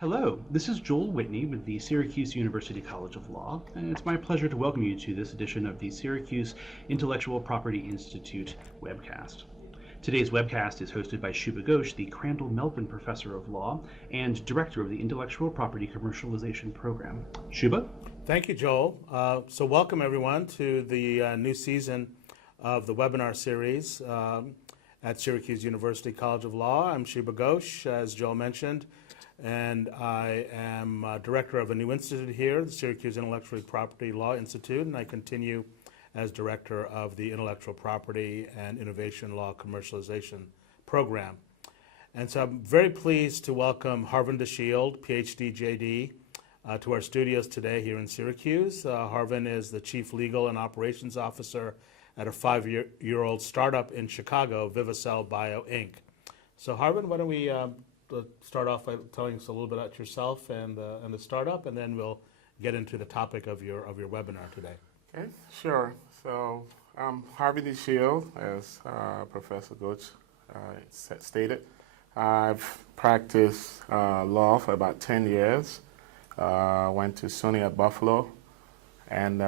Hello, this is Joel Whitney with the Syracuse University College of Law, and it's my pleasure to welcome you to this edition of the Syracuse Intellectual Property Institute webcast. Today's webcast is hosted by Shubha Ghosh, the Crandall Melvin Professor of Law and Director of the Intellectual Property Commercialization Program. Shubha? Thank you, Joel. So welcome everyone to the new season of the webinar series at Syracuse University College of Law. I'm Shubha Ghosh, as Joel mentioned, and I am director of a new institute here, the Syracuse Intellectual Property Law Institute, and I continue as director of the Intellectual Property and Innovation Law Commercialization Program. And so I'm very pleased to welcome Harven de Shield, PhD, JD, to our studios today here in Syracuse. Harven is the Chief Legal and Operations Officer at a 5-year-old startup in Chicago, Vivacelle Bio, Inc. So Harven, why don't we start off by telling us a little bit about yourself and the startup, and then we'll get into the topic of your webinar today. Okay, sure. So I'm Harven de Shield, as Professor Ghosh stated. I've practiced law for about 10 years. Went to SUNY at Buffalo, and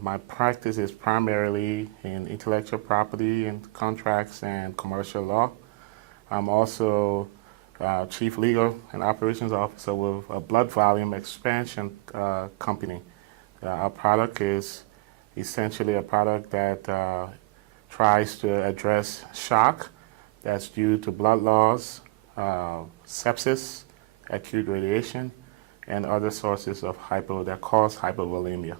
my practice is primarily in intellectual property and contracts and commercial law. I'm also Chief Legal and Operations Officer with a blood volume expansion company. Our product is essentially a product that tries to address shock that's due to blood loss, sepsis, acute radiation, and other sources of that cause hypovolemia.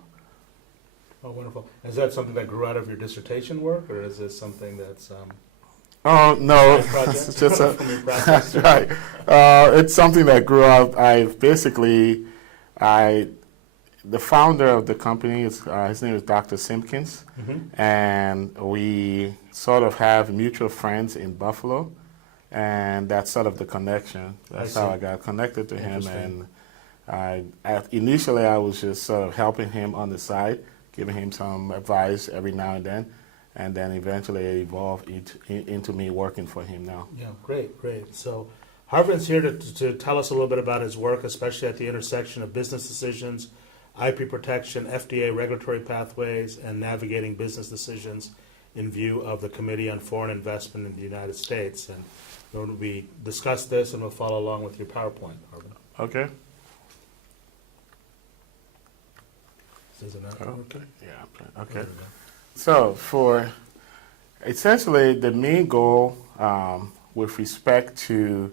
Oh, wonderful. Is that something that grew out of your dissertation work, or is this something that's Oh no, it's it's just that's right. It's something that grew up. The founder of the company is his name is Dr. Simpkins, and we sort of have mutual friends in Buffalo, and that's sort of the connection. That's how I got connected to him, and initially I was just sort of helping him on the side, giving him some advice every now and then eventually it evolved into me working for him now. Yeah, great. So Harven's here to tell us a little bit about his work, especially at the intersection of business decisions, IP protection, FDA regulatory pathways, and navigating business decisions in view of the Committee on Foreign Investment in the United States. And when we discuss this, and we'll follow along with your PowerPoint, Harven. Okay. Is it not working? Yeah. Okay. So for essentially the main goal with respect to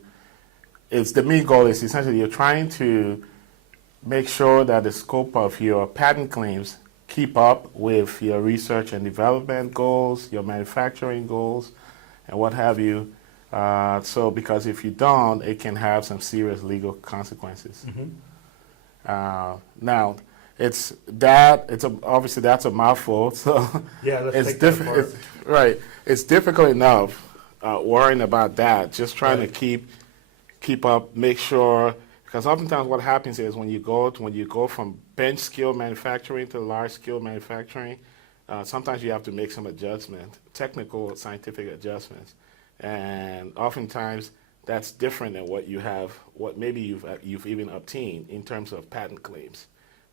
the main goal is essentially you're trying to make sure that the scope of your patent claims keep up with your research and development goals, your manufacturing goals, and what have you. So because if you don't, it can have some serious legal consequences. Now, obviously that's a mouthful. So Yeah, let's it's take that apart. right. It's difficult enough worrying about that. Just trying to keep up, make sure, because oftentimes what happens is when you go from bench scale manufacturing to large scale manufacturing, sometimes you have to make some adjustments, technical scientific adjustments, and oftentimes that's different than what maybe you've even obtained in terms of patent claims.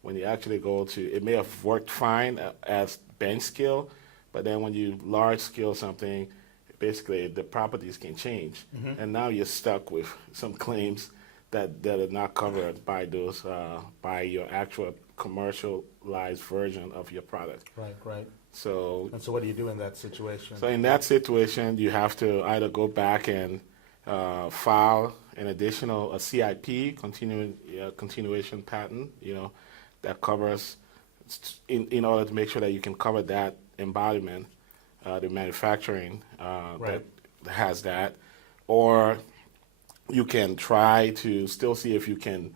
When you actually it may have worked fine as bench scale, but then when you large scale something, basically the properties can change, and now you're stuck with some claims that are not covered by those by your actual commercialized version of your product. Right. So what do you do in that situation? So in that situation, you have to either go back and file a CIP, continuation patent, that covers, in order to make sure that you can cover that embodiment, the manufacturing that has that, or you can try to still see if you can,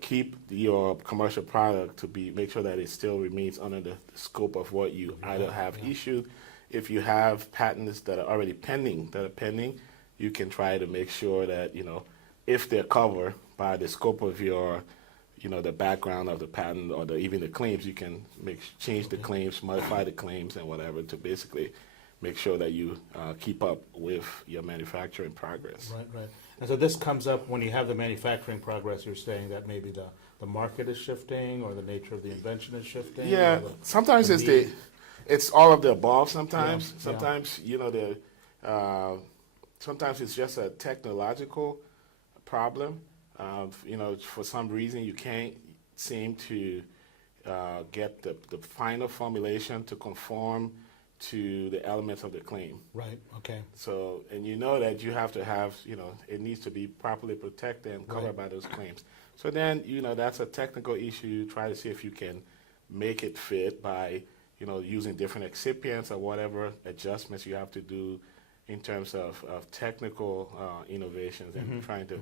keep your commercial product to make sure that it still remains under the scope of what you either have issued. If you have patents that are already pending, you can try to make sure that, if they're covered by the scope of your the background of the patent or even the claims, you can change the claims, modify the claims and whatever to basically make sure that you keep up with your manufacturing progress. Right. And so this comes up when you have the manufacturing progress, you're saying that maybe the market is shifting or the nature of the invention is shifting? Yeah, sometimes the it's need? it's all of the above. Sometimes, Yeah, sometimes sometimes it's just a technological problem. For some reason you can't seem to get the final formulation to conform to the elements of the claim. Right, okay. So, and you know that you have to have, it needs to be properly protected and covered by those claims. So then, that's a technical issue. Try to see if you can make it fit by, using different excipients or whatever adjustments you have to do in terms of technical innovations and trying to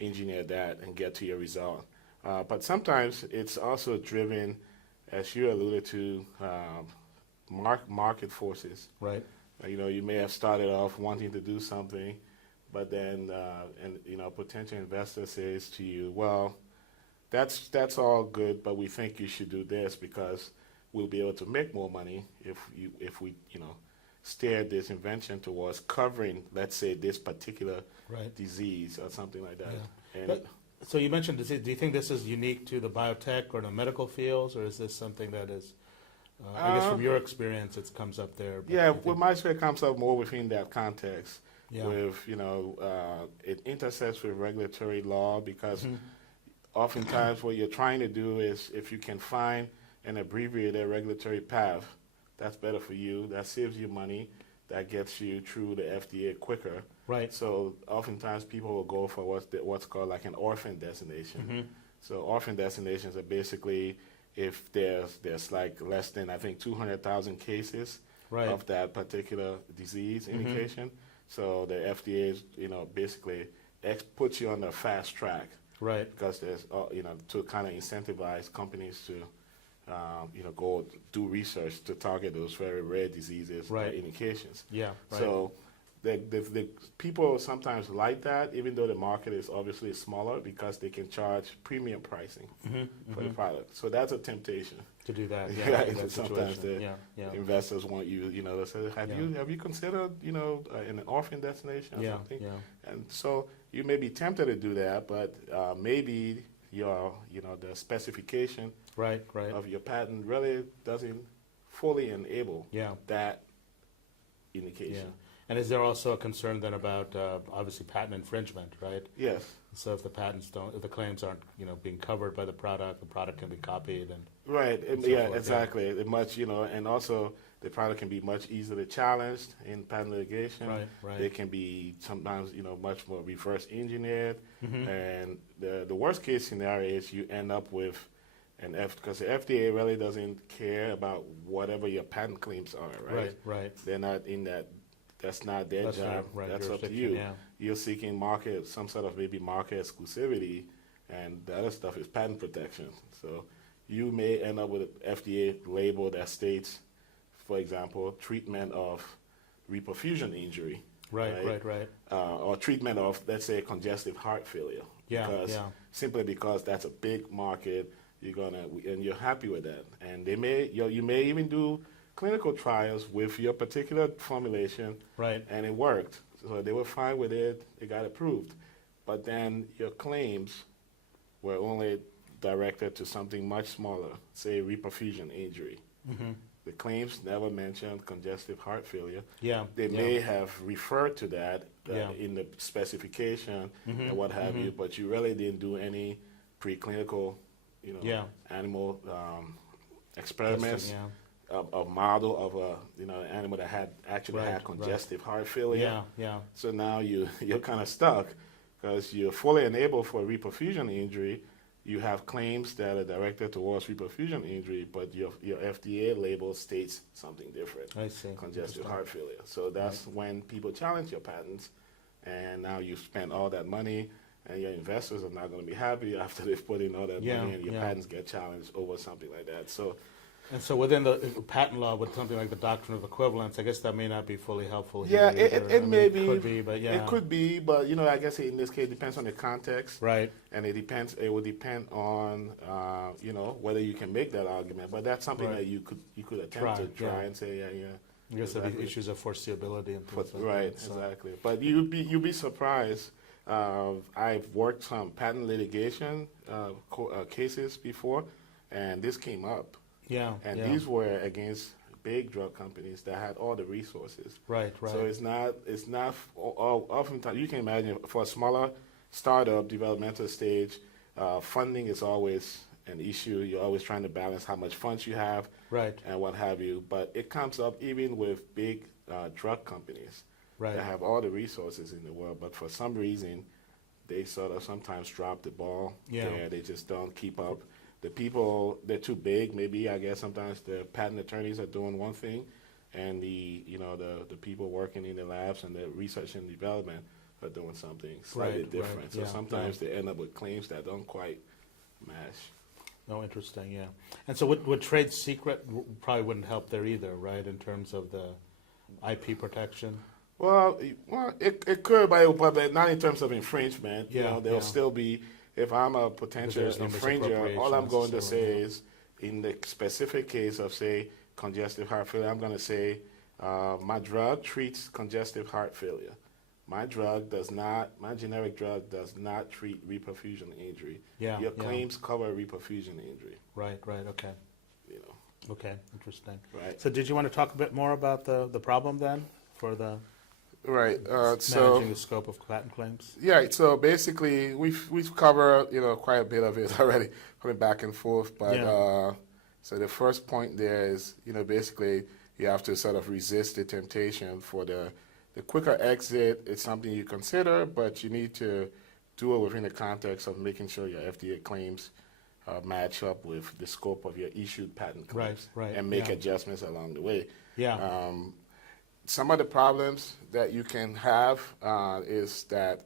engineer that and get to your result. But sometimes it's also driven, as you alluded to, market forces. Right. You may have started off wanting to do something, but then a potential investor says to you, well, that's all good, but we think you should do this because we'll be able to make more money if we steer this invention towards covering, let's say, this particular disease or something like that. Yeah. And so you mentioned disease. Do you think this is unique to the biotech or the medical fields, or is this something that is, I guess from your experience, it comes up there? Yeah, well, my experience comes up more within that context. Yeah. With, it intersects with regulatory law because oftentimes what you're trying to do is if you can find an abbreviated regulatory path, that's better for you, that saves you money, that gets you through the FDA quicker. Right. So oftentimes people will go for what's called like an orphan designation. So orphan designations are basically if there's like less than, I think, 200,000 cases of that particular disease indication. So the FDA is, basically puts you on the fast track. Right. Because there's, to kind of incentivize companies to, go do research to target those very rare diseases or indications. Yeah. Right. So the people sometimes like that, even though the market is obviously smaller because they can charge premium pricing for the product. So that's a temptation. To do that, Sometimes the investors want you, they say, have you considered, an orphan destination or something? Yeah. And so you may be tempted to do that, but maybe your, the specification of your patent really doesn't fully enable that indication. Yeah. And is there also a concern then about obviously patent infringement, right? Yes. So if the if the claims aren't, being covered by the product can be copied and. Right. And so forth, exactly. And also the product can be much easily challenged in patent litigation. Right. They can be sometimes, much more reverse engineered. And the worst case scenario is you end up with because the FDA really doesn't care about whatever your patent claims are, right? Right. They're not in that. That's not their job. That's up to you. Yeah. You're seeking some sort of maybe market exclusivity, and the other stuff is patent protection. So you may end up with an FDA label that states, for example, treatment of reperfusion injury. Right. Or treatment of, let's say, congestive heart failure. Simply because that's a big market, and you're happy with that. And you may even do clinical trials with your particular formulation, and it worked. So they were fine with it, it got approved. But then your claims were only directed to something much smaller, say reperfusion injury. The claims never mentioned congestive heart failure. They may have referred to that in the specification and what have you, but you really didn't do any preclinical, animal experiments. Testing, A model of an animal that had congestive heart failure. So now you're kind of stuck because you're fully enabled for reperfusion injury. You have claims that are directed towards reperfusion injury, but your FDA label states something different. I see. Congestive heart failure. So that's when people challenge your patents, and now you spend all that money, and your investors are not going to be happy after they've put in all that money, and your patents get challenged over something like that. So within the patent law, with something like the doctrine of equivalence, I guess that may not be fully helpful. Yeah, it may be. It could be, but It could be, but I guess in this case, it depends on the context. Right. And it will depend on, whether you can make that argument. But that's something that you could attempt to try and say, I guess there'd be issues of foreseeability and things like that. Exactly. But you'd be surprised. I've worked some patent litigation cases before, and this came up. Yeah. And yeah. these were against big drug companies that had all the resources. Right. So it's not oftentimes you can imagine for a smaller startup developmental stage, funding is always an issue. You're always trying to balance how much funds you have, Right. and what have you. But it comes up even with big drug companies Right. that have all the resources in the world, but for some reason, they sort of sometimes drop the ball. Yeah. There. They just don't keep up. The people, they're too big. Maybe I guess sometimes the patent attorneys are doing one thing, and the people working in the labs and the research and development are doing something slightly Right, different. right, So yeah, sometimes they end up with claims that don't quite match. No, interesting, yeah. And so would trade secret probably wouldn't help there either, right, in terms of the IP protection? Well, it could, but not in terms of infringement. Yeah, There'll yeah. still be, if I'm a potential There's no infringer, all I'm going to say misappropriation is, in the specific case of, say, congestive heart failure, I'm going to say, my drug treats congestive heart failure. My generic drug does not treat reperfusion injury. Yeah, Your yeah. claims cover reperfusion injury. Right, okay. You know, Okay, interesting. right? So did you want to talk a bit more about the problem then for the Right. managing the scope of patent claims? Yeah, so basically we've covered quite a bit of it already, coming back and forth. But Yeah. so the first point there is basically you have to sort of resist the temptation for the quicker exit. It's something you consider, but you need to do it within the context of making sure your FDA claims match up with the scope of your issued patent claims, Right, and make yeah. adjustments along the way. Yeah, Some of the problems that you can have is that,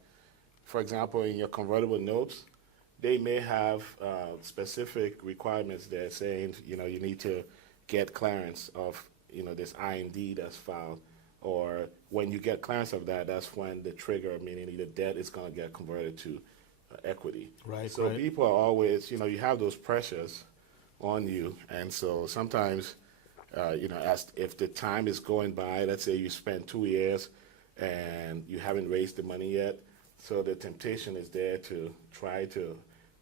for example, in your convertible notes, they may have specific requirements there saying, you need to get clearance of, this IND that's filed, or when you get clearance of that, that's when the trigger, meaning the debt is going to get converted to equity. Right, So right. people are always, you have those pressures on you, and so sometimes as if the time is going by, let's say you spend 2 years and you haven't raised the money yet, so the temptation is there to try to,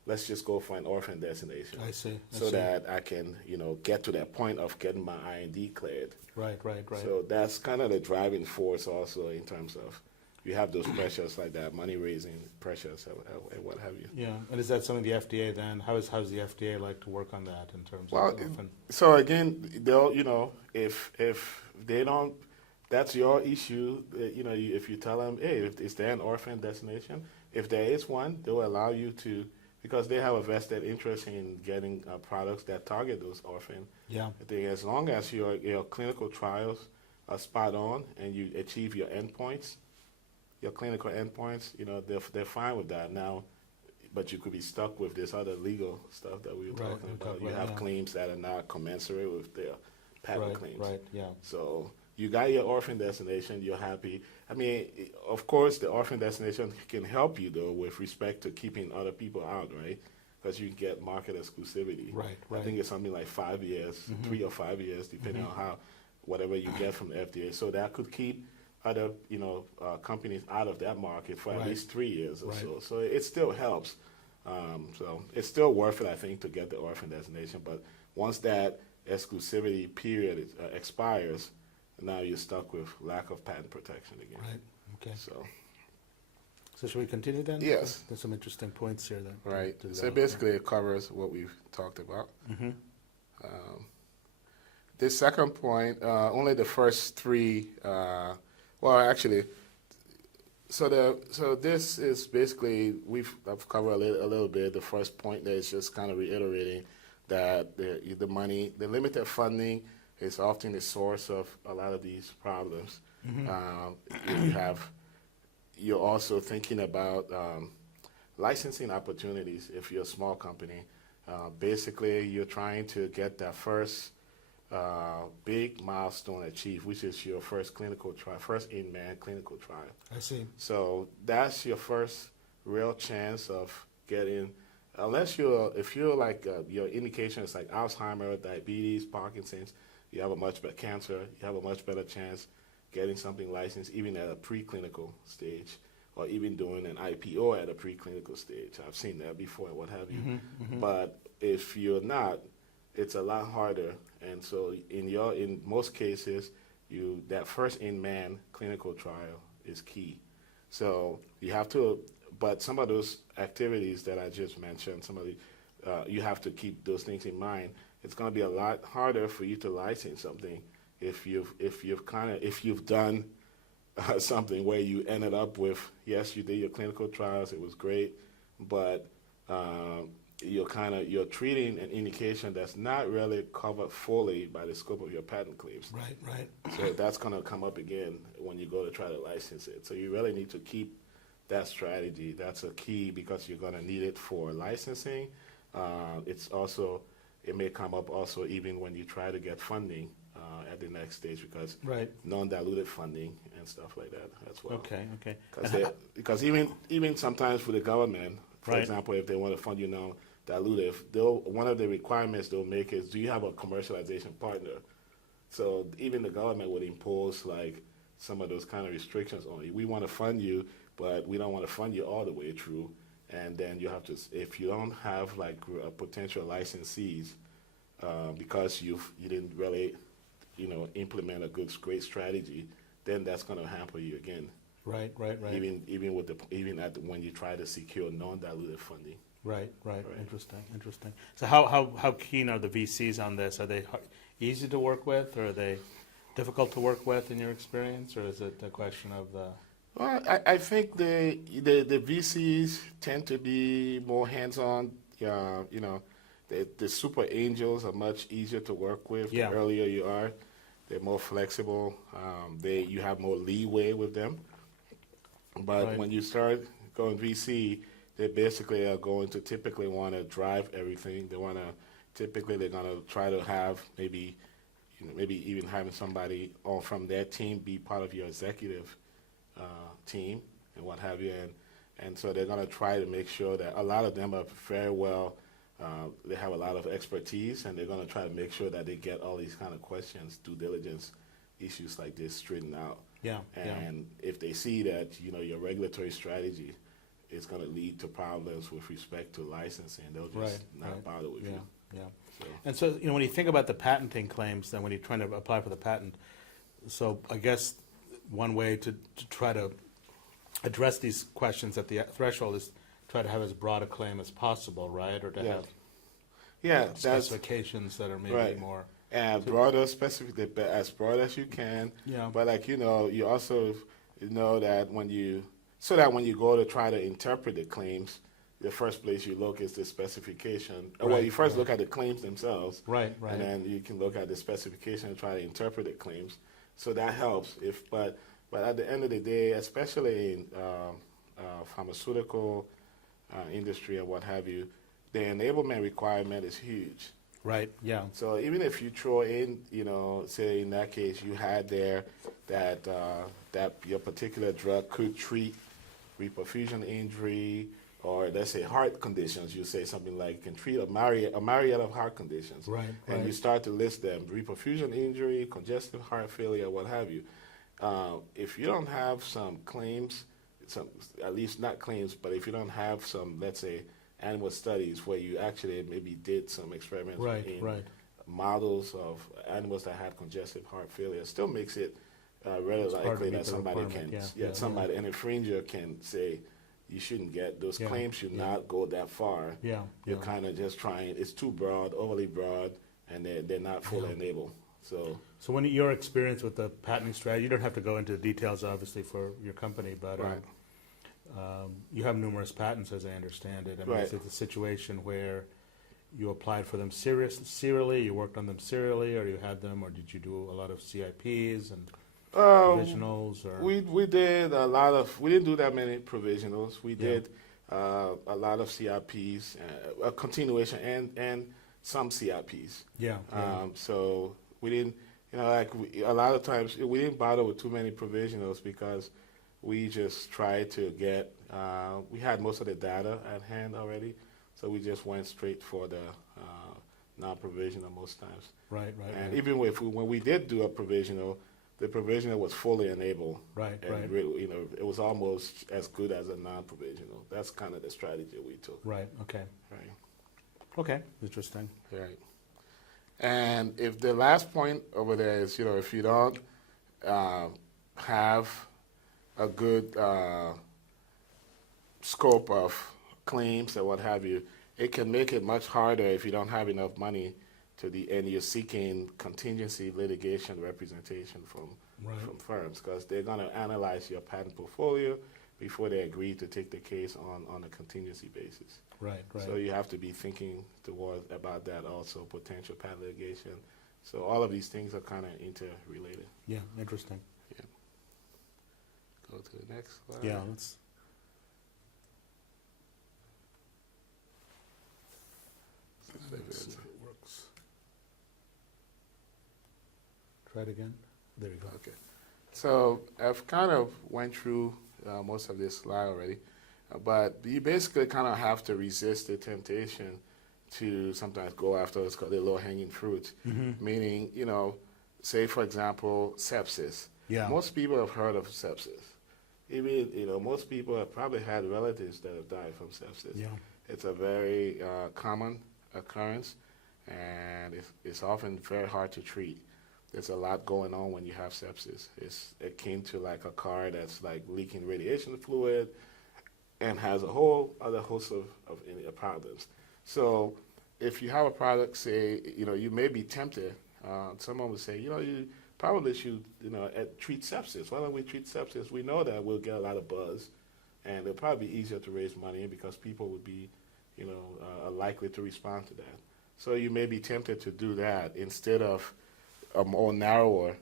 let's just go for an orphan designation. I see. So that I can, get to that point of getting my IND cleared. Right. So that's kind of the driving force also in terms of you have those pressures like that, money raising pressures and what have you. Yeah, and is that something the FDA then, how's the FDA like to work on that in terms Well, of often? so again, they'll, if they don't, that's your issue. If you tell them, hey, is there an orphan designation? If there is one, they'll allow you to, because they have a vested interest in getting products that target those orphan. Yeah, As long as your clinical trials are spot on and you achieve your endpoints, your clinical endpoints, they're fine with that now. But you could be stuck with this other legal stuff that we were talking about. You have claims that are not commensurate with their patent claims. Right, yeah. So you got your orphan designation, you're happy. I mean, of course, the orphan designation can help you, though, with respect to keeping other people out, right? Because you get market exclusivity. Right. I think it's something like 5 years, 3 or 5 years, depending on whatever you get from the FDA. So that could keep other, companies out of that market for at least 3 years or so. So it still helps. So it's still worth it, I think, to get the orphan designation. But once that exclusivity period expires, now you're stuck with lack of patent protection again. Right, okay. So should we continue then? Yes. There's some interesting points here then. Right. So basically it covers what we've talked about. This second point, only the first three, so this is basically, I've covered a little bit. The first point there is just kind of reiterating that the money, the limited funding is often the source of a lot of these problems. You're also thinking about licensing opportunities if you're a small company. Basically, you're trying to get that first big milestone achieved, which is your first clinical trial, first in-man clinical trial. I see. So that's your first real chance of getting, if you're like, your indication is like Alzheimer's, diabetes, Parkinson's, you have a much better cancer, you have a much better chance getting something licensed even at a preclinical stage. or even doing an IPO at a preclinical stage. I've seen that before and what have you. But if you're not, it's a lot harder. And so in most cases, that first in-man clinical trial is key. So you have to, but some of those activities that I just mentioned, you have to keep those things in mind. It's going to be a lot harder for you to license something if you've done something where you ended up with, yes, you did your clinical trials, it was great, but you're treating an indication that's not really covered fully by the scope of your patent claims. Right. So that's going to come up again when you go to try to license it. So you really need to keep that strategy. That's a key because you're going to need it for licensing. It may come up also even when you try to get funding at the next stage, because non-diluted funding and stuff like that as well. Okay. Because even sometimes for the government, for example, if they want to fund you non-dilutive, one of the requirements they'll make is, do you have a commercialization partner? So even the government would impose like some of those kind of restrictions on you. We want to fund you, but we don't want to fund you all the way through. And then you have to, if you don't have like potential licensees, because you didn't really, implement a great strategy, then that's going to hamper you again. Right. Even when you try to secure non-dilutive funding. Right. Interesting. So how keen are the VCs on this? Are they easy to work with, or are they difficult to work with in your experience, or is it a question of the? Well, I think the VCs tend to be more hands-on. The super angels are much easier to work with. The earlier you are, they're more flexible. You have more leeway with them. But when you start going VC, they basically are going to typically want to drive everything. They're going to try to have maybe even having somebody from their team be part of your executive team and what have you. And so they're going to try to make sure that a lot of them are very well, they have a lot of expertise, and they're going to try to make sure that they get all these kind of questions, due diligence issues like this straightened out. And if they see that, your regulatory strategy is going to lead to problems with respect to licensing, they'll just not bother with you. So. And so, when you think about the patenting claims, then when you're trying to apply for the patent, so I guess one way to try to address these questions at the threshold is try to have as broad a claim as possible, right? Or to have specifications that are maybe more... And broader, specific, as broad as you can. But you also know that when you go to try to interpret the claims, the first place you look is the specification. You first look at the claims themselves. Right. And then you can look at the specification and try to interpret the claims. So that helps. But at the end of the day, especially in pharmaceutical industry and what have you, the enablement requirement is huge. Right. Yeah. So even if you throw in, say in that case you had there that your particular drug could treat reperfusion injury, or let's say heart conditions, you say something like can treat a myriad of heart conditions. And you start to list them: reperfusion injury, congestive heart failure, what have you. If you don't have some claims, at least not claims, but if you don't have some, let's say, animal studies where you actually maybe did some experiments in models of animals that had congestive heart failure, still makes it really likely that somebody an infringer can say you shouldn't get those claims should not go that far. You're kind of just trying. It's too broad, overly broad, and they're not fully enabled. So when your experience with the patenting strategy, you don't have to go into the details, obviously, for your company, but you have numerous patents, as I understand it. I mean, is it a situation where you applied for them serially, you worked on them serially, or you had them, or did you do a lot of CIPs and provisionals? Or? We did a lot of, we didn't do that many provisionals. We did a lot of CIPs, a continuation and some CIPs. So we didn't, a lot of times we didn't bother with too many provisionals because we just tried to get, we had most of the data at hand already, so we just went straight for the non-provisional most times. Right. And even when we did do a provisional, the provisional was fully enabled. Right, and right. really, it was almost as good as a non-provisional. That's kind of the strategy we took. Right, okay. Right. Okay, interesting. Right. And if the last point over there is, if you don't have a good scope of claims and what have you, it can make it much harder if you don't have enough money and you're seeking contingency litigation representation from firms, because they're going to analyze your patent portfolio before they agree to take the case on a contingency basis. Right, right. So you have to be thinking about that also, potential patent litigation. So all of these things are kind of interrelated. Yeah, interesting. Yeah. Go to the next slide. Yeah, let's. Let's see if it works. Try it again. There you go. Okay. So I've kind of went through most of this slide already, but you basically kind of have to resist the temptation to sometimes go after what's called the low-hanging fruits, meaning, say, for example, sepsis. Yeah. Most people have heard of sepsis. Even, most people have probably had relatives that have died from sepsis. Yeah. It's a very common occurrence, and it's often very hard to treat. There's a lot going on when you have sepsis. It's akin to like a car that's like leaking radiation fluid and has a whole other host of problems. So if you have a product, say, you may be tempted. Someone would say, you probably should, treat sepsis. Why don't we treat sepsis? We know that we'll get a lot of buzz, and it'll probably be easier to raise money because people would be, likely to respond to that. So you may be tempted to do that instead of a more narrower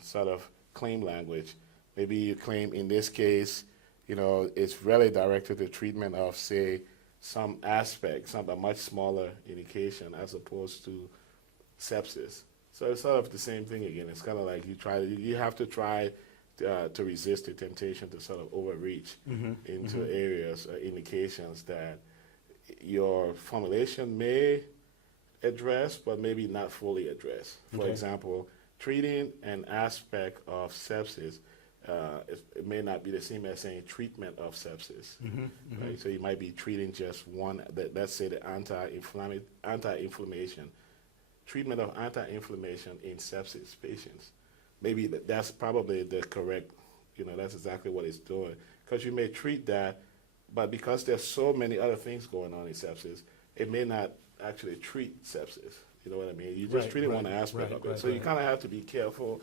sort of claim language. Maybe you claim in this case, it's really directed to treatment of, say, some aspect, a much smaller indication as opposed to sepsis. So it's sort of the same thing again. It's kind of like you have to try to resist the temptation to sort of overreach into areas or indications that your formulation may address, but maybe not fully address. For example, treating an aspect of sepsis, it may not be the same as saying treatment of sepsis. Right? So you might be treating just one, let's say the anti-inflammation, treatment of anti-inflammation in sepsis patients. Maybe that's probably the correct, that's exactly what it's doing. Because you may treat that, but because there's so many other things going on in sepsis, it may not actually treat sepsis. You know what I mean? You just treat one aspect of it. So you kind of have to be careful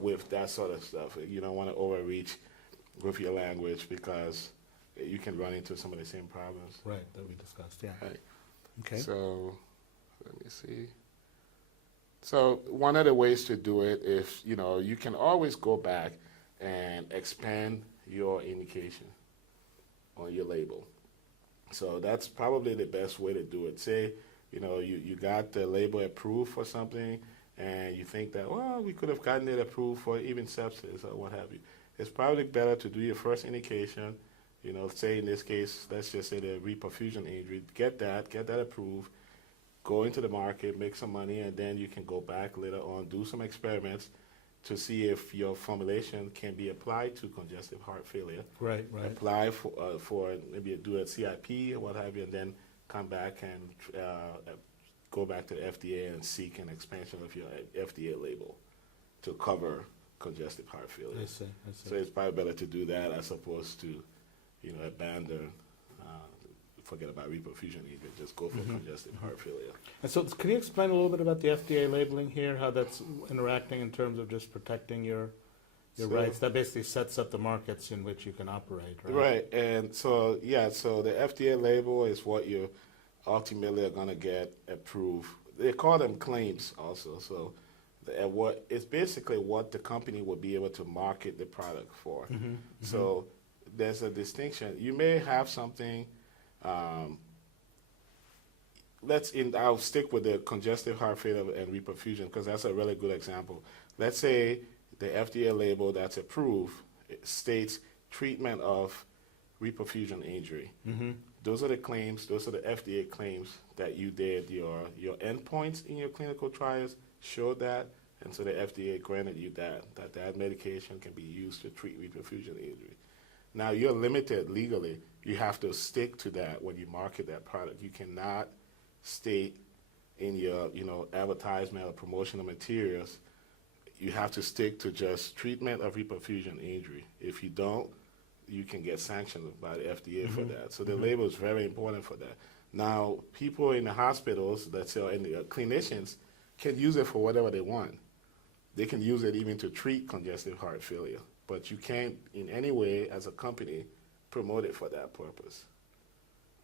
with that sort of stuff. You don't want to overreach with your language because you can run into some of the same problems. Right, that we discussed, yeah. Right. Okay. So let me see. So one of the ways to do it is, you can always go back and expand your indication on your label. So that's probably the best way to do it. Say, you got the label approved for something, and you think that, well, we could have gotten it approved for even sepsis or what have you. It's probably better to do your first indication, say in this case, let's just say the reperfusion injury, get that approved, go into the market, make some money, and then you can go back later on, do some experiments to see if your formulation can be applied to congestive heart failure. Right. Apply for maybe do a CIP or what have you, and then come back and go back to the FDA and seek an expansion of your FDA label to cover congestive heart failure. I see. So it's probably better to do that as opposed to, abandon, forget about reperfusion even, just go for congestive heart failure. And so can you explain a little bit about the FDA labeling here, how that's interacting in terms of just protecting your rights? That basically sets up the markets in which you can operate, right? Right, and so the FDA label is what you ultimately are going to get approved. They call them claims also, so it's basically what the company will be able to market the product for. So there's a distinction. You may have something, I'll stick with the congestive heart failure and reperfusion because that's a really good example. Let's say the FDA label that's approved states treatment of reperfusion injury. Those are the claims, those are the FDA claims that you did, your endpoints in your clinical trials showed that, And so the FDA granted you that medication can be used to treat reperfusion injury. Now you're limited legally. You have to stick to that when you market that product. You cannot state in your, advertisement or promotional materials, you have to stick to just treatment of reperfusion injury. If you don't, you can get sanctioned by the FDA for that. So the label is very important for that. Now, people in the hospitals, let's say, and the clinicians can use it for whatever they want. They can use it even to treat congestive heart failure, but you can't in any way as a company promote it for that purpose,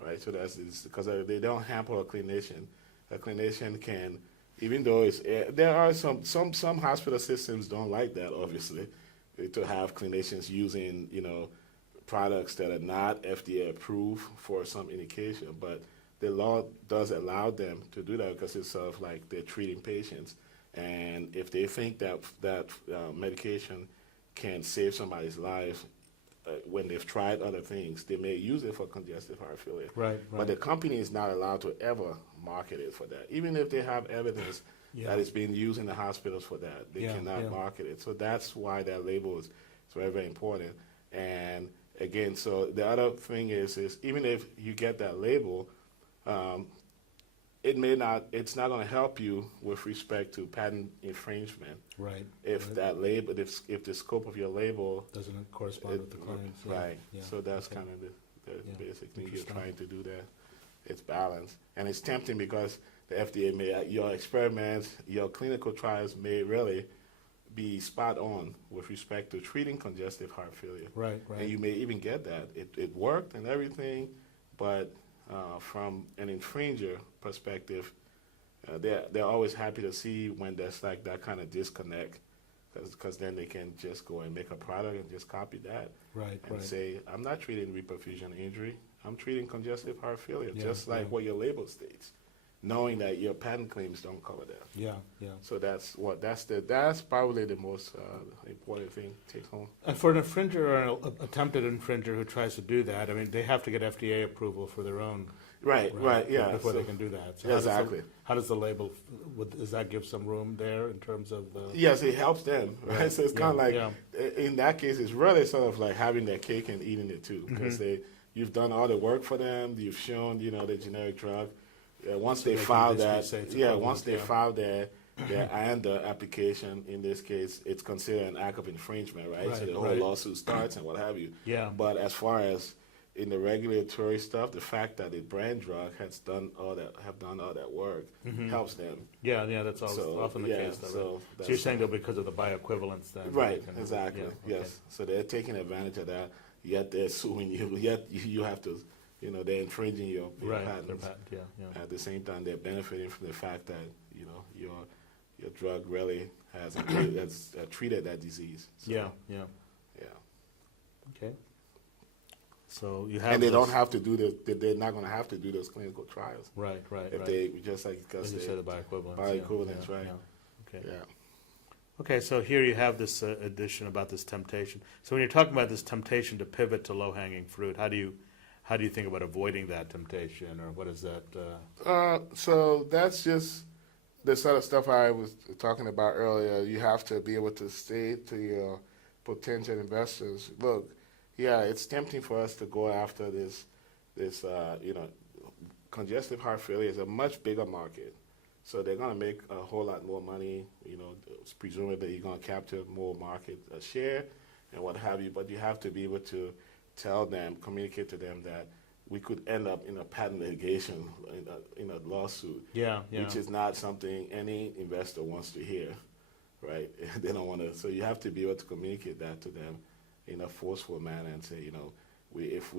right? So that's because they don't hamper a clinician. A clinician can, even though there are some hospital systems don't like that, obviously, to have clinicians using, products that are not FDA approved for some indication, but the law does allow them to do that because it's sort of like they're treating patients. And if they think that medication can save somebody's life when they've tried other things, they may use it for congestive heart failure. Right. But the company is not allowed to ever market it for that. Even if they have evidence that it's being used in the hospitals for that, they cannot market it. So that's why that label is very, very important. And again, so the other thing is even if you get that label, it's not going to help you with respect to patent infringement. Right. If that label, if the scope of your label doesn't correspond with the claims. Right. Yeah. So that's kind of the basic thing you're trying to do there. It's balanced. And it's tempting because the FDA your experiments, your clinical trials may really be spot on with respect to treating congestive heart failure. Right. And you may even get that. It worked and everything, but from an infringer perspective, they're always happy to see when there's like that kind of disconnect, because then they can just go and make a product and just copy that and say, I'm not treating reperfusion injury, I'm treating congestive heart failure, just like what your label states, knowing that your patent claims don't cover that. Yeah. So that's probably the most important thing to take home. And for an infringer or an attempted infringer who tries to do that, I mean, they have to get FDA approval for their own. Right, yeah. Before they can do that. So exactly. How does the label, does that give some room there in terms of? Yes, it helps them, right? So it's kind of like, in that case, it's really sort of like having their cake and eating it too, because you've done all the work for them, you've shown, the generic drug. Once they file that, file their ANDA application, in this case, it's considered an act of infringement, right? So the whole lawsuit starts and what have you. Yeah. But as far as in the regulatory stuff, the fact that a brand drug have done all that work helps them. Yeah, that's often the case. Though, so you're saying that because of the bioequivalence then? Right, exactly, yes. So they're taking advantage of that, yet they're suing you, yet you have to, they're infringing your patents. Their patent, At the same time, they're benefiting from the fact that, your drug really has treated that disease. So, yeah. Okay. So you have, and they don't have to do they're not going to have to do those clinical trials. Right. If they just like because you said, the bioequivalence. Bioequivalence, right? Okay. Yeah. Okay, so here you have this addition about this temptation. So when you're talking about this temptation to pivot to low-hanging fruit, how do you think about avoiding that temptation, or what is that? So that's just the sort of stuff I was talking about earlier. You have to be able to say to your potential investors, look, it's tempting for us to go after this, congestive heart failure is a much bigger market. So they're going to make a whole lot more money, presumably you're going to capture more market share and what have you, but you have to be able to tell them, communicate to them that we could end up in a patent litigation, in a lawsuit, which is not something any investor wants to hear, right? They don't want to, so you have to be able to communicate that to them in a forceful manner and say, if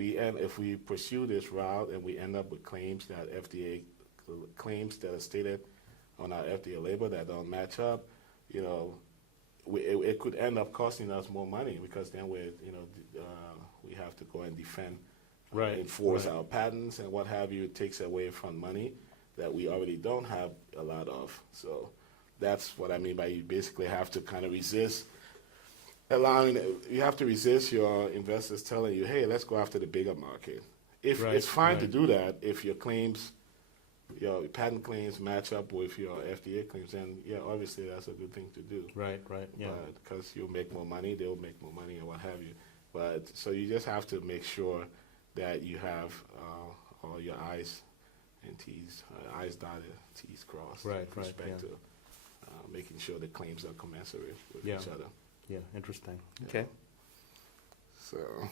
we pursue this route and we end up with claims that are stated on our FDA label that don't match up, it could end up costing us more money, because then we have to go and defend, enforce our patents and what have you. It takes away from money that we already don't have a lot of. So that's what I mean by you basically have to kind of resist you have to resist your investors telling you, hey, let's go after the bigger market. It's fine to do that if your claims your patent claims match up with your FDA claims, and yeah, obviously that's a good thing to do. Right, right, yeah. Because you'll make more money, they'll make more money, and what have you. But so you just have to make sure that you have all your I's and T's, I's dotted, T's crossed, Right, with right, respect yeah. to making sure the claims are commensurate with Yeah. each other. Yeah, interesting. Yeah. Okay. So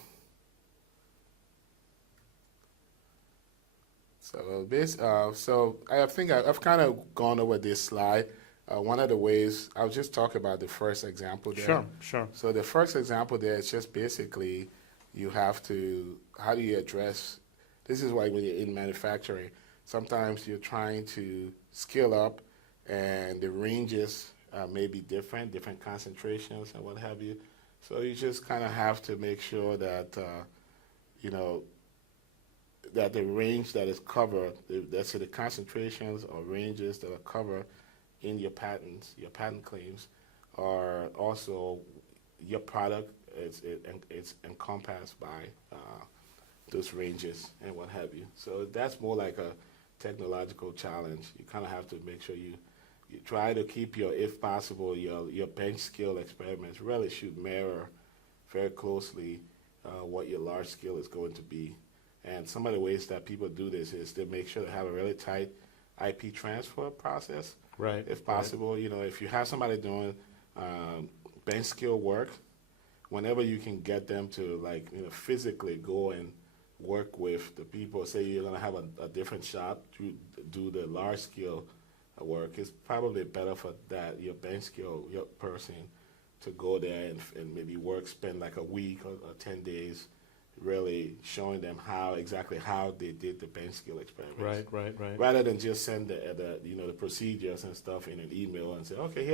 I think I've kind of gone over this slide. One of the ways, I'll just talk about the first example there. Sure, sure. So the first example there is just basically you have to, how do you address, this is why when you're in manufacturing, sometimes you're trying to scale up and the ranges may be different concentrations and what have you. So you just kind of have to make sure that, you know, that the range that is covered, let's say the concentrations or ranges that are covered in your patents, your patent claims, are also your product it's encompassed by those ranges and what have you. So that's more like a technological challenge. You kind of have to make sure you try to keep your, if possible, your bench scale experiments really should mirror very closely what your large scale is going to be. And some of the ways that people do this is to make sure they have a really tight IP transfer process. Right. If possible, you know, if you have somebody doing bench scale work, whenever you can get them to, like, you know, physically go and work with the people, say you're going to have a different shop to do the large scale work, it's probably better for that, your bench scale, your person, to go there and maybe spend like a week or 10 days really showing them exactly how they did the bench scale experiments. Right. Rather than just send the procedures and stuff in an email and say, okay,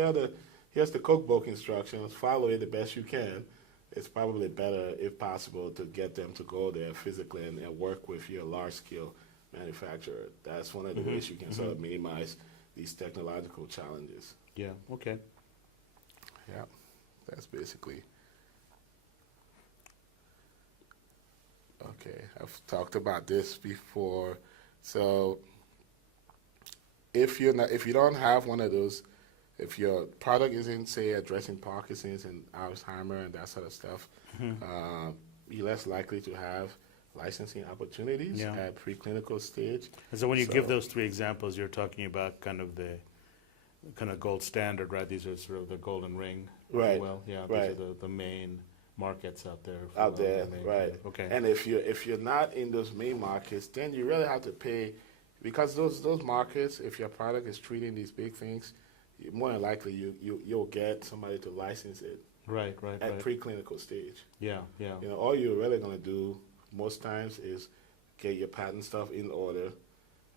here's the cookbook instructions, follow it the best you can. It's probably better, if possible, to get them to go there physically and work with your large scale manufacturer. That's one of the ways you can sort of minimize these technological challenges. Yeah, okay. Yeah, that's basically. Okay, I've talked about this before. So if you don't have one of those, if your product isn't, say, addressing Parkinson's and Alzheimer and that sort of stuff, you're less likely to have licensing opportunities at preclinical stage. And so when you give those three examples, you're talking about kind of the gold standard, right? These are sort of the golden ring. Right. Well, yeah, right. These are the main markets out there. Right. Okay. And if you're not in those main markets, then you really have to pay, because those markets, if your product is treating these big things, more than likely you'll get somebody to license it. Right. At preclinical stage. Yeah. You know, all you're really going to do most times is get your patent stuff in order,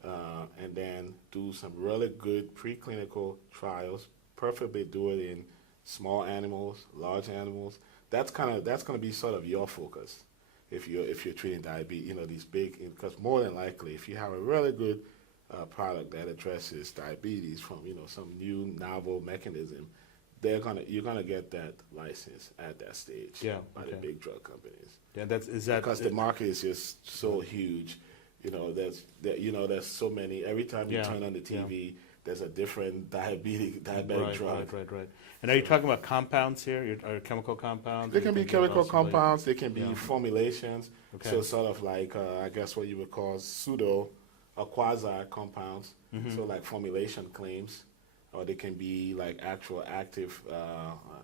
and then do some really good preclinical trials. Preferably do it in small animals, large animals. That's going to be sort of your focus if you're treating diabetes. You know, these big, because more than likely, if you have a really good product that addresses diabetes from, you know, some new novel mechanism, you're gonna get that license at that stage by the big drug companies. Yeah, because the market is just so huge. You know, there's so many. Every time you turn on the TV, there's a different diabetic drug. Right. And are you talking about compounds here? Are chemical compounds? They can be chemical compounds. They can be formulations. Okay. So sort of like I guess what you would call pseudo or quasi compounds. So like formulation claims, or they can be like actual active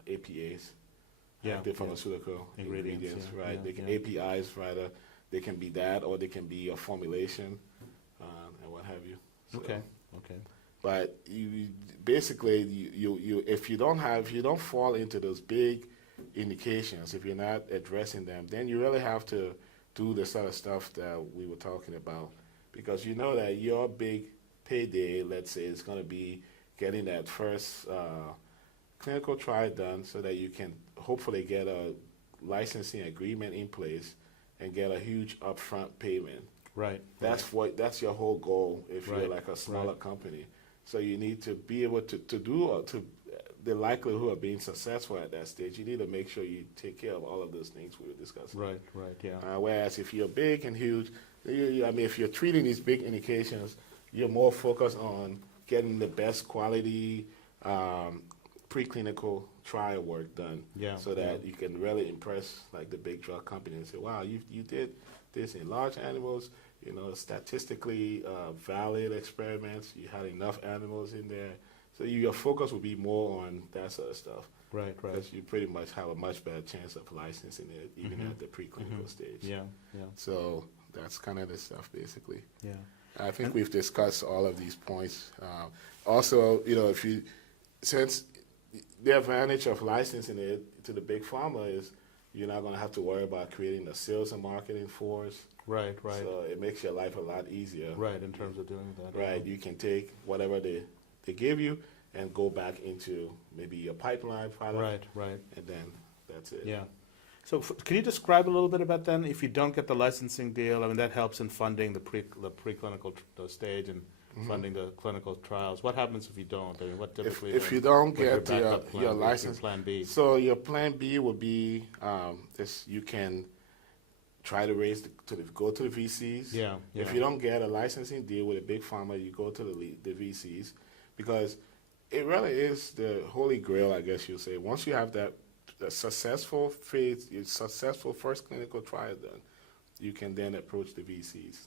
APAs. Active pharmaceutical ingredients, right? They can APIs, rather. They can be that, or they can be a formulation, and what have you. So, okay. But you if you don't fall into those big indications, if you're not addressing them, then you really have to do the sort of stuff that we were talking about, because you know that your big payday, let's say, is going to be getting that first clinical trial done, so that you can hopefully get a licensing agreement in place and get a huge upfront payment. Right. That's your whole goal if you're like a smaller company. So you need to be able to the likelihood of being successful at that stage. You need to make sure you take care of all of those things we were discussing. Right. Yeah. Whereas if you're big and huge, if you're treating these big indications, you're more focused on getting the best quality preclinical trial work done, so that you can really impress like the big drug company and say, wow, you did this in large animals, statistically valid experiments. You had enough animals in there, so your focus will be more on that sort of stuff. Right. Because you pretty much have a much better chance of licensing it even at the preclinical stage. Yeah. So that's kind of the stuff basically. Yeah. I think we've discussed all of these points. Also, since the advantage of licensing it to the big pharma is you're not going to have to worry about creating a sales and marketing force. Right. So it makes your life a lot easier. Right, in terms of doing that. Right, you can take whatever they give you and go back into maybe your pipeline product. Right. And then that's it. Yeah. So can you describe a little bit about then, if you don't get the licensing deal, I mean, that helps in funding the preclinical stage and funding the clinical trials. What happens if you don't? I mean, what typically... If you don't what get your license... Plan B? So your plan B would be you can try to go to the VCs. Yeah. If you don't get a licensing deal with a big pharma, you go to the VCs, because it really is the holy grail, I guess you'll say. Once you have that successful first clinical trial done, you can then approach the VCs.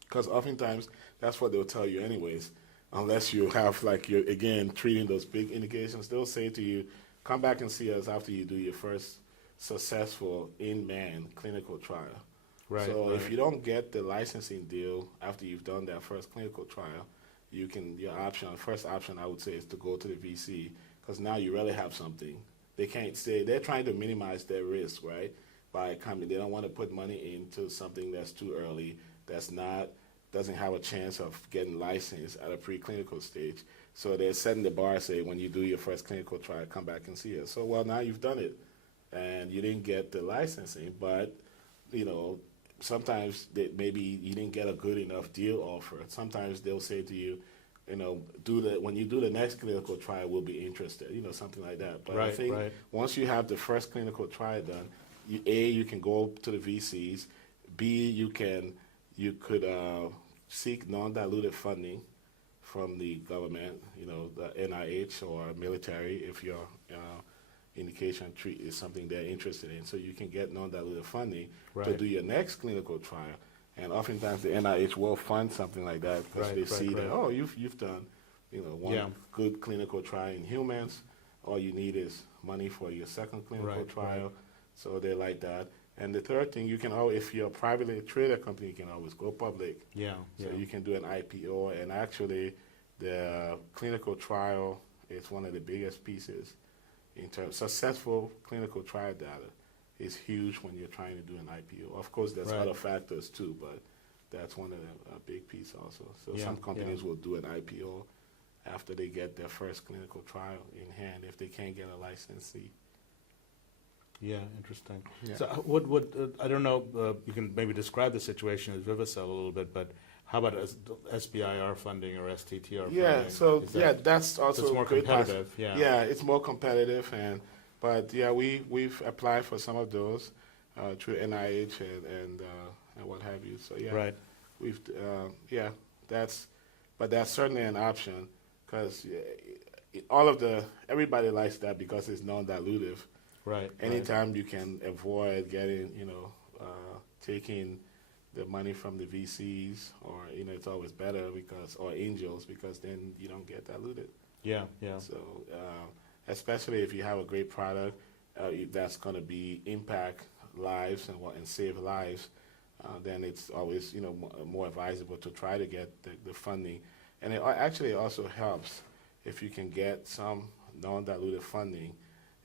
Because oftentimes, that's what they'll tell you anyways, unless you have, you're, again, treating those big indications. They'll say to you, come back and see us after you do your first successful in-man clinical trial. Right. So if you don't get the licensing deal after you've done that first clinical trial, first option I would say is to go to the VC, because now you really have something. They can't say, they're trying to minimize their risk, right? By coming, they don't want to put money into something that's too early, doesn't have a chance of getting licensed at a preclinical stage. So they're setting the bar, say, when you do your first clinical trial, come back and see us. So, well, now you've done it, and you didn't get the licensing, but, sometimes maybe you didn't get a good enough deal offer. Sometimes they'll say to you, when you do the next clinical trial, we'll be interested, something like that. But I think once you have the first clinical trial done, you can go to the VCs. B, you could seek non-dilutive funding from the government, the NIH or military, if your indication is something they're interested in. So you can get non-dilutive funding to do your next clinical trial. And oftentimes the NIH will fund something like that because they see that, oh, you've done, one good clinical trial in humans. All you need is money for your second clinical trial. So they like that. And the third thing, you can always, if you're a privately traded company, you can always go public. So you can do an IPO. And actually, the clinical trial is one of the biggest pieces in terms of successful clinical trial data. Is huge when you're trying to do an IPO. Of course, there's other factors too, but that's one of the big piece also. So some companies will do an IPO after they get their first clinical trial in hand if they can't get a licensee. Yeah, interesting. Yeah. So I don't know, you can maybe describe the situation as Vivacelle a little bit, but how about SBIR funding or STTR funding? Yeah, so that's also it's more competitive. It's more competitive, but we've applied for some of those through NIH and what have you. So we've that's certainly an option, because everybody likes that because it's non-dilutive. Anytime you can avoid getting taking the money from the VCs, or it's always better or angels, because then you don't get diluted. So especially if you have a great product that's going to impact lives and save lives, then it's always more advisable to try to get the funding. And it actually also helps if you can get some non-dilutive funding.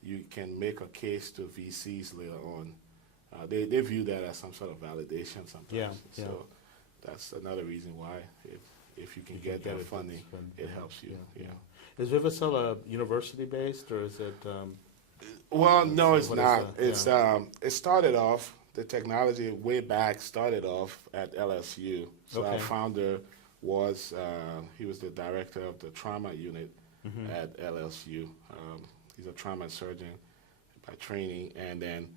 You can make a case to VCs later on. They view that as some sort of validation sometimes. So that's another reason why if you can get that funding, it helps you. Is Vivacelle a university-based, or is it? Well, no, it's not. It started off, the technology way back started off at LSU. So our founder he was the director of the trauma unit at LSU. He's a trauma surgeon by training, and then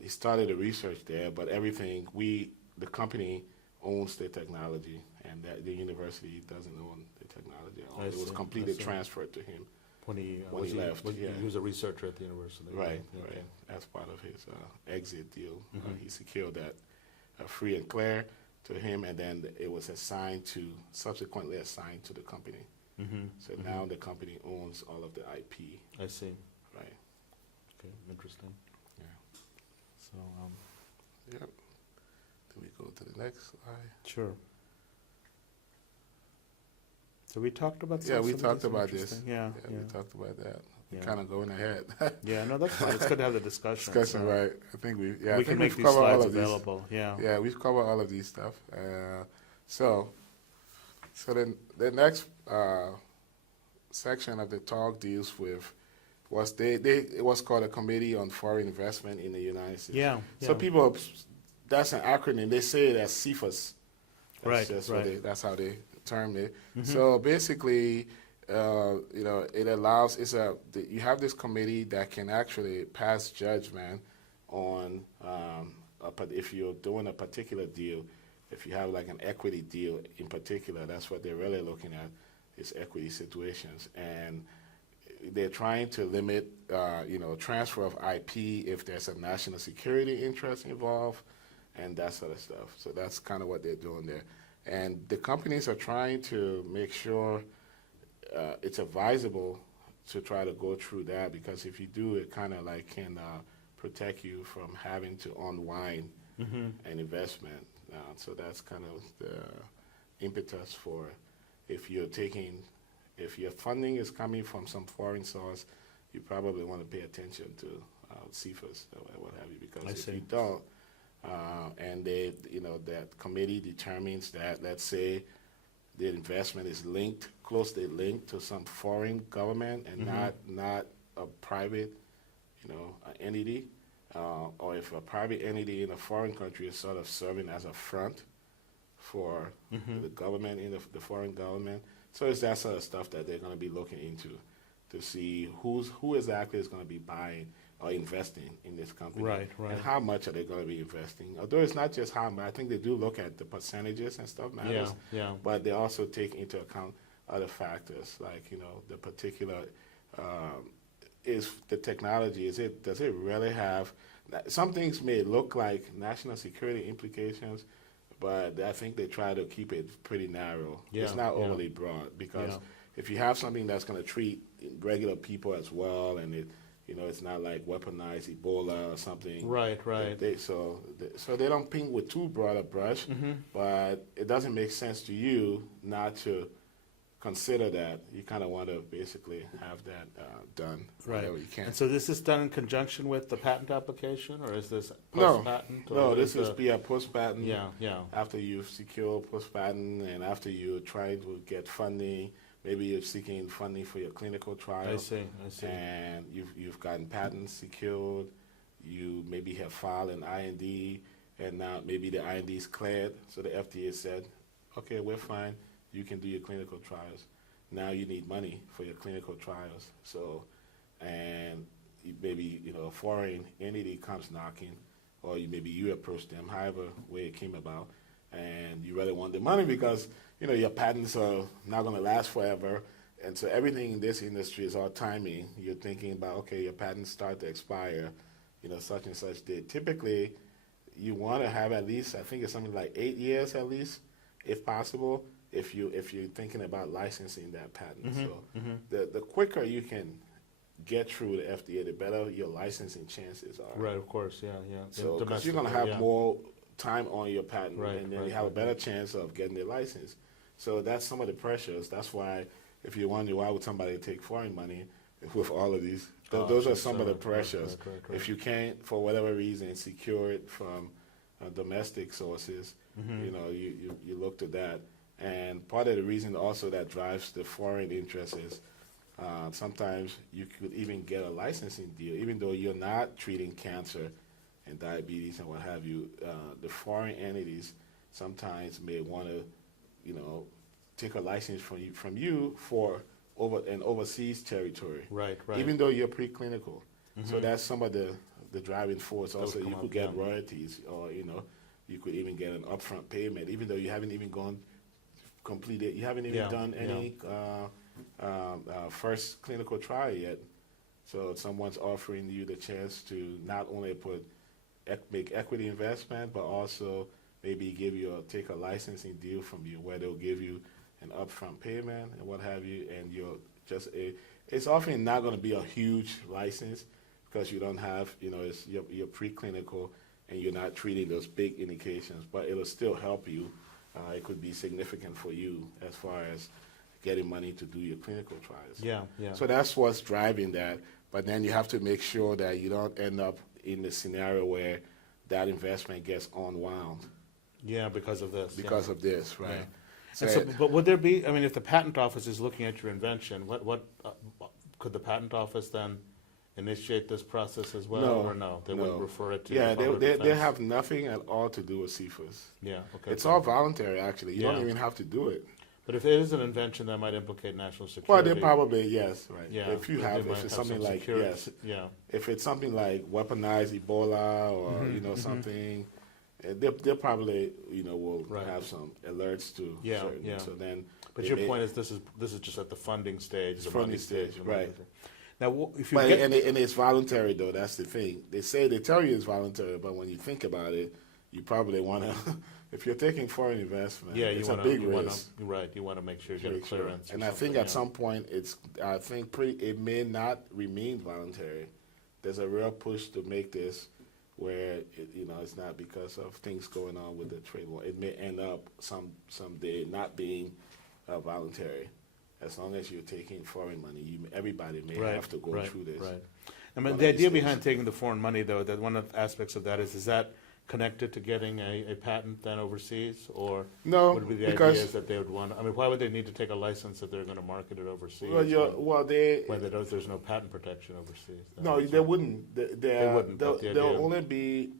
he started the research there. But everything, the company owns the technology, and that the university doesn't own the technology at all. I It was see, completely I see. transferred to him. When he left, yeah. he was a researcher at the university. Right, Yeah, okay. right. As part of his exit deal, Mhm. he secured that free and clear to him, and then it was subsequently assigned to the company. Mhm, So mhm. now the company owns all of the IP. I see. Right. Okay, interesting. Yeah. So, Yep. Do we go to the next slide? sure. So we talked about Yeah, we some of talked these about this. interesting- Yeah, Yeah, we talked about that. Yeah. Kind of going ahead. Yeah, no, that's fine. It's good to have the discussion. Discussion, so right? I think we. Yeah, I we think can make we've these covered all slides of these. available. Yeah. Yeah, we've covered all of these stuff. So then the next section of the talk deals with it was called a Committee on Foreign Investment in the United States. Yeah. So yeah. people, that's an acronym. They say it as CFIUS. Right, Just right. that's how they term it. Mhm. So basically, it allows you have this committee that can actually pass judgment on if you're doing a particular deal. If you have like an equity deal in particular, that's what they're really looking at is equity situations, and they're trying to limit transfer of IP if there's a national security interest involved and that sort of stuff. So that's kind of what they're doing there. And the companies are trying to make sure it's advisable to try to go through that, because if you do, it kind of like can protect you from having to unwind Mhm. an investment. So that's kind of the impetus for if your funding is coming from some foreign source, you probably want to pay attention to CFIUS or what have you, because I if see. you don't, and that committee determines that, let's say, the investment is closely linked to some foreign government and Mhm. not a private, entity, or if a private entity in a foreign country is sort of serving as a front for Mhm. the government in the foreign government. So it's that sort of stuff that they're going to be looking into to see who exactly is going to be buying or investing in this company. Right, right. And how much are they going to be investing? Although it's not just how much, I think they do look at the percentages and stuff matters. Yeah. But they also take into account other factors, like, the particular, is the technology, does it really have, some things may look like national security implications, but I think they try to keep it pretty narrow. It's Yeah, not yeah. overly broad, because Yeah. if you have something that's going to treat regular people as well, and it's not like weaponized Ebola or something. Right, right. So they don't paint with too broad a brush, Mhm. but it doesn't make sense to you not to consider that. You kind of want to basically have that done Right. whenever you can. And so this is done in conjunction with the patent application, or is this No, post-patent? No, or this is the- post-patent. Yeah, yeah. After you've secured post-patent and after you try to get funding, maybe you're seeking funding for your clinical trial. I see. And you've gotten patents secured, you maybe have filed an IND, and now maybe the IND is cleared, so the FDA said, okay, we're fine, you can do your clinical trials. Now you need money for your clinical trials. So, and maybe, a foreign entity comes knocking, or maybe you approach them, however way it came about, and you really want the money because, your patents are not going to last forever. And so everything in this industry is all timing. You're thinking about, okay, your patents start to expire, such and such date. Typically, you want to have at least, I think it's something like 8 years at least, if possible, if you're thinking about licensing that patent. Mhm, So mhm. the quicker you can get through the FDA, the better your licensing chances are. Right, of course, yeah. So, because you're Domestically, going to have yeah. more time on your patent, Right, and then right, you have a right, better right. chance of getting the license. So that's some of the pressures. That's why, if you're wondering why would somebody take foreign money with all of these, those are some of the pressures. Right. If you can't, for whatever reason, secure it from domestic sources, Mhm. you look to that. And part of the reason also that drives the foreign interest is sometimes you could even get a licensing deal, even though you're not treating cancer and diabetes and what have you. The foreign entities sometimes may want to, take a license from you for an overseas territory, Right. even though you're preclinical. So Mhm. that's some of the driving force. That would Also, come you up, could get yeah. royalties, or you could even get an upfront payment, even though you haven't even gone completed, you haven't even done any first clinical trial yet. So someone's offering you the chance to not only make equity investment, but also maybe take a licensing deal from you where they'll give you an upfront payment and what have you, and it's often not going to be a huge license because you don't have, it's your preclinical and you're not treating those big indications, but it'll still help you. It could be significant for you as far as getting money to do your clinical trials. Yeah. So that's what's driving that. But then you have to make sure that you don't end up in the scenario where that investment gets unwound. Yeah, because of this. Because of this, right? Yeah. But would there be? I mean, if the patent office is looking at your invention, what could the patent office then initiate this process as well, or no? They wouldn't refer it to. Yeah, they have nothing at all to do with CFIUS. Yeah, okay. It's all voluntary, actually. You don't even have to do it. But if it is an invention that might implicate national security, well, they probably right. Yeah, if it's something like security, if it's something like weaponized Ebola or something, they probably will have some alerts to certain. So then, but your point is this is just at the funding stage, funding stage, right? Now, if you and it's voluntary though. That's the thing. They tell you it's voluntary, but when you think about it, you probably want to. If you're taking foreign investment, it's a big risk. You want to make sure you get a clearance. And I think at some point, it may not remain voluntary. There's a real push to make this where it's not because of things going on with the trade war. It may end up someday not being voluntary. As long as you're taking foreign money, everybody may have to go through this. Right. I mean, the idea behind taking the foreign money, though, that one of the aspects of that is that connected to getting a patent then overseas, or no? Would it be the idea is that they would want? I mean, why would they need to take a license if they're going to market it overseas? There's no patent protection overseas. No, they wouldn't. They wouldn't. They'll only be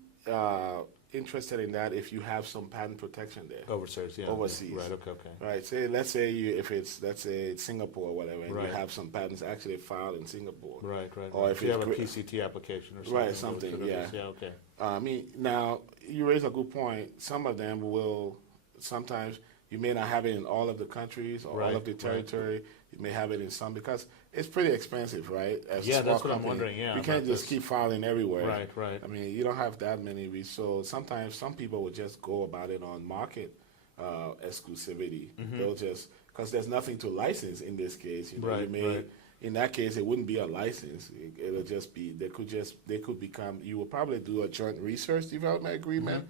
interested in that if you have some patent protection there. Overseas. Right. Okay. Right. Let's say it's Singapore or whatever, and you have some patents actually filed in Singapore. Right. Or if you have a PCT application or something. Right. Something. Yeah. Okay. I mean, now you raise a good point. Some of them will. Sometimes you may not have it in all of the countries or all of the territory. You may have it in some because it's pretty expensive, right? That's what I'm wondering. Yeah, you can't just keep filing everywhere. Right. I mean, you don't have that many. So sometimes some people will just go about it on market exclusivity. They'll just because there's nothing to license in this case. In that case, it wouldn't be a license. It'll just be they could become. You will probably do a joint research development agreement.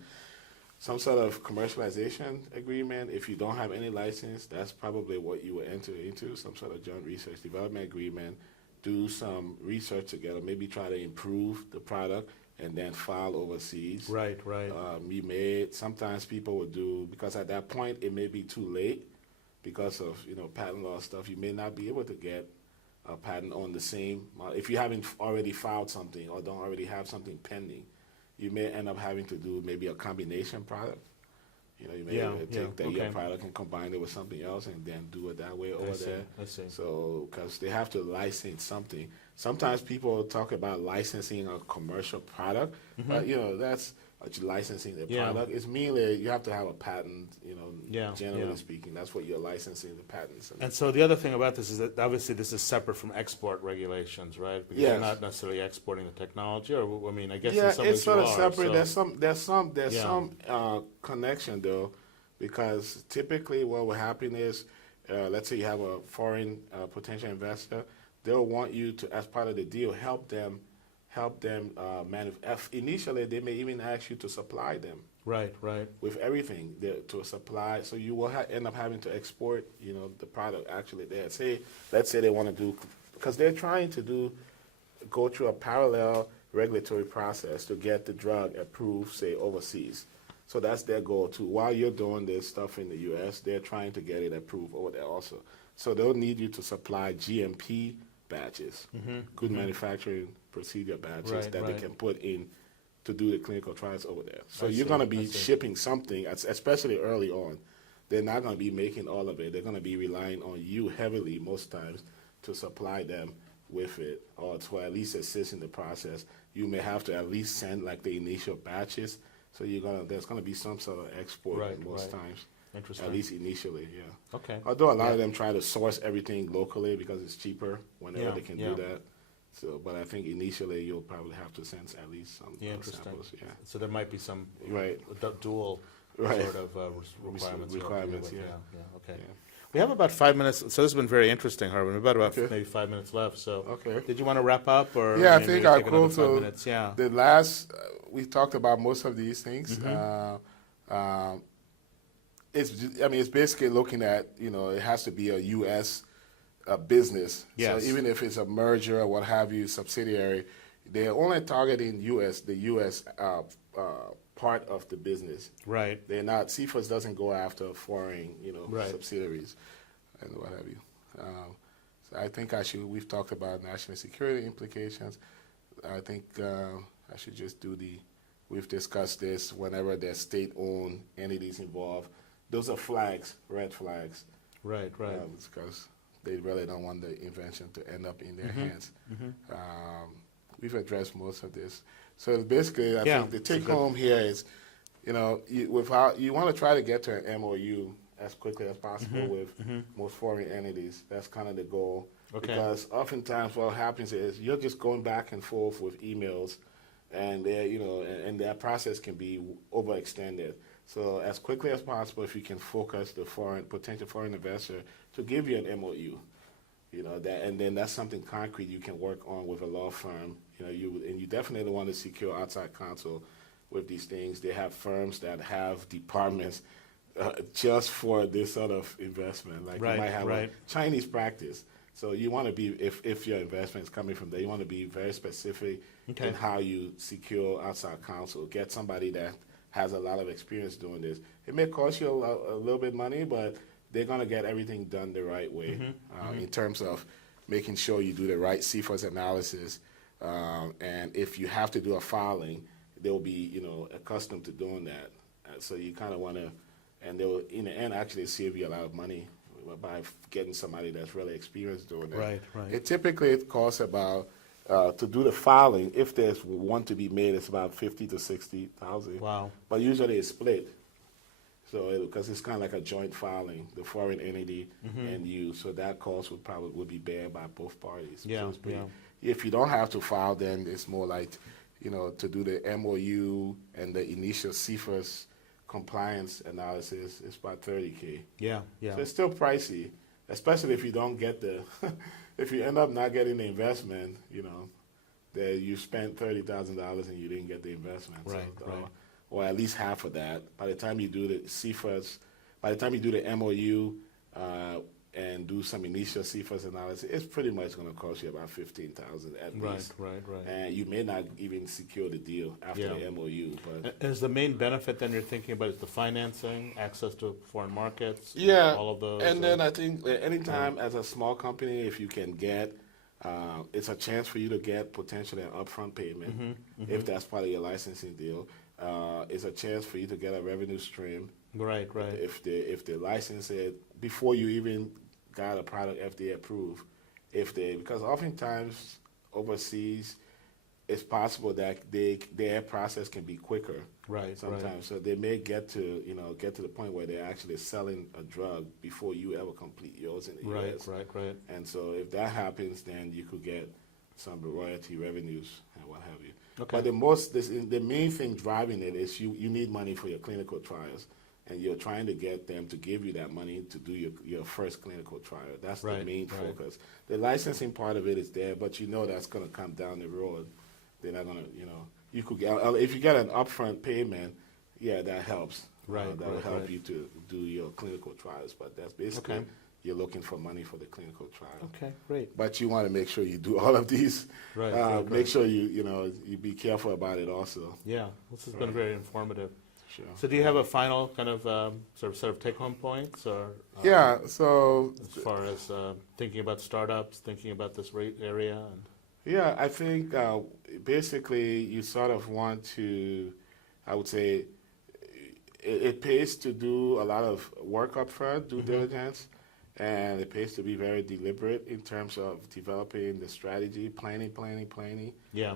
Some sort of commercialization agreement. If you don't have any license, that's probably what you would enter into, some sort of joint research development agreement, do some research together, maybe try to improve the product, and then file overseas. Right. Sometimes people will do, because at that point it may be too late because of patent law stuff. You may not be able to get a patent on the same, if you haven't already filed something or don't already have something pending. You may end up having to do maybe a combination product. You may take your product and combine it with something else and then do it that way over there. I see. So, because they have to license something. Sometimes people talk about licensing a commercial product, but that's licensing the product. It's mainly you have to have a patent. Generally speaking, that's what you're licensing, the patents. And so the other thing about this is that obviously this is separate from export regulations, right? Because you're not necessarily exporting the technology, or I guess in some ways it's sort of separate. So. There's some connection though, because typically what will happen is, let's say you have a foreign potential investor, they'll want you to, as part of the deal, help them initially they may even ask you to supply them. Right. With everything to supply, so you will end up having to export, the product actually there. Let's say they want to do, because they're trying to go through a parallel regulatory process to get the drug approved, say overseas. So that's their goal too. While you're doing this stuff in the U.S., they're trying to get it approved over there also. So they'll need you to supply GMP batches, good manufacturing procedure batches that they can put in to do the clinical trials over there. So you're going to be shipping something, especially early on. They're not going to be making all of it. They're going to be relying on you heavily most times to supply them with it, or to at least assist in the process. You may have to at least send like the initial batches. So there's going to be some sort of export most times. Interesting. at least initially, yeah. Okay. Although a lot of them try to source everything locally because it's cheaper whenever they can do that. So, but I think initially you'll probably have to send at least some samples. Yeah. So there might be some Right. dual Right. sort of requirements. Requirements, Yeah. yeah. Okay. Yeah. We have about 5 minutes. So this has been very interesting, Harven. We've got about Okay. maybe 5 minutes left. So Okay. did you want to wrap up, or Yeah, I maybe think take I'll another go 5 to minutes? Yeah. the last. We talked about most of these things. It's basically looking at, it has to be a U.S. Business. Yes. So even if it's a merger or what have you, subsidiary, they're only targeting the U.S. Part of the business. Right. They're not. CFOS doesn't go after foreign, Right. subsidiaries and what have you. So I think we've talked about national security implications. I think I should just we've discussed this whenever there's state-owned entities involved. Those are flags, red flags. Right. Because they really don't want the invention to end up in their hands. We've addressed most of this. So basically, I think the take-home here is, you want to try to get to an MOU as quickly as possible with most foreign entities. That's kind of the goal. Okay. Because oftentimes what happens is you're just going back and forth with emails, and and that process can be overextended. So as quickly as possible, if you can focus the potential foreign investor to give you an MOU, and then that's something concrete you can work on with a law firm. You definitely want to secure outside counsel with these things. They have firms that have departments just for this sort of investment. Like you might have a Chinese practice. So you want to be, if your investment is coming from there, you want to be very specific in how you secure outside counsel. Get somebody that has a lot of experience doing this. It may cost you a little bit of money, but they're going to get everything done the right way in terms of making sure you do the right CFOS analysis. And if you have to do a filing, they'll be, accustomed to doing that. So you kind of want to, and they'll, in the end, actually save you a lot of money by getting somebody that's really experienced doing that. Right. It costs about, to do the filing, if there's one to be made, it's about $50,000 to $60,000. Wow. But usually it's split. So, because it's kind of like a joint filing, the foreign entity and you, so that cost would be borne by both parties. Yeah, So if you don't have to file, then it's more like, to do the MOU and the initial CFOS compliance analysis, it's about $30,000. Yeah. So it's still pricey, especially if you don't get if you end up not getting the investment, that you spent $30,000 and you didn't get the investment. Right. Or at least half of that. By the time you do the CFOS, by the time you do the MOU and do some initial CFOS analysis, it's pretty much going to cost you about $15,000 at least. Right. And you may not even secure the deal after the MOU. But is the main benefit then you're thinking about is the financing, access to foreign markets? Yeah. All of those. And then I think that anytime as a small company, if you can get, it's a chance for you to get potentially an upfront payment if that's part of your licensing deal. It's a chance for you to get a revenue stream. Right. If they license it before you even got a product FDA approved, because oftentimes overseas, it's possible that their process can be quicker. Right. Sometimes, so they may get to the point where they're actually selling a drug before you ever complete yours in the U.S. Right. And so if that happens, then you could get some royalty revenues and what have you. Okay. But the main thing driving it is you need money for your clinical trials, and you're trying to get them to give you that money to do your first clinical trial. That's the main focus. The licensing part of it is there, but that's going to come down the road. They're not going to, you could get, if you get an upfront payment, that helps. Right. That will help you to do your clinical trials, but that's basically you're looking for money for the clinical trial. Okay, great. But you want to make sure you do all of these. Right. Make sure you be careful about it also. Yeah, this has been very informative. Sure. So do you have a final kind of sort of take-home points, or so as far as thinking about startups, thinking about this rate area? I think basically you sort of want to, I would say, it pays to do a lot of work up front, due diligence, and it pays to be very deliberate in terms of developing the strategy, planning. Yeah.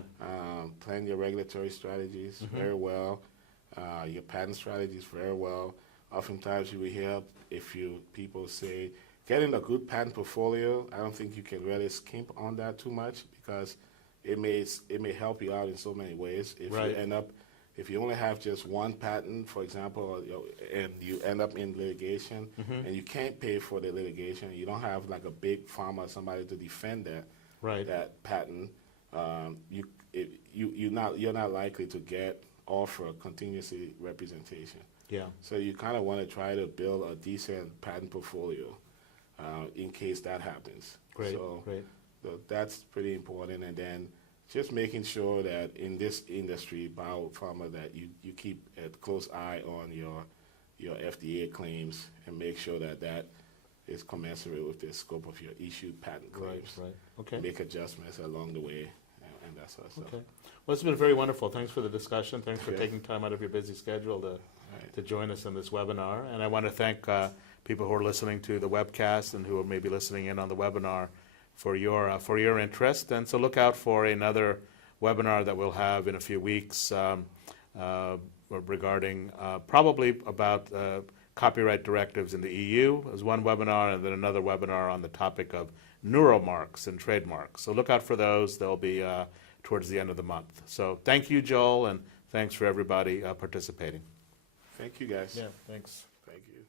Plan your regulatory strategies very well, your patent strategies very well. oftentimes you will hear people say, getting a good patent portfolio, I don't think you can really skimp on that too much because it may help you out in so many ways. If you only have just one patent, for example, and you end up in litigation, and you can't pay for the litigation, you don't have like a big pharma or somebody to defend that patent, you're not likely to offer continuously representation. Yeah. So you kind of want to try to build a decent patent portfolio in case that happens. Great. So Great. that's pretty important, and then just making sure that in this industry, biopharma, that you keep a close eye on your FDA claims and make sure that is commensurate with the scope of your issued patent claims. Right. Okay. Make adjustments along the way, and that sort of stuff. Okay. Well, it's been very wonderful. Thanks for the discussion. Thanks for taking time out of your busy schedule to join us in this webinar. And I want to thank people who are listening to the webcast and who are maybe listening in on the webinar for your interest. And so look out for another webinar that we'll have in a few weeks regarding probably about copyright directives in the EU as one webinar, and then another webinar on the topic of neuromarks and trademarks. So look out for those. They'll be towards the end of the month. So thank you, Joel, and thanks for everybody participating. Thank you, guys. Yeah, thanks. Thank you.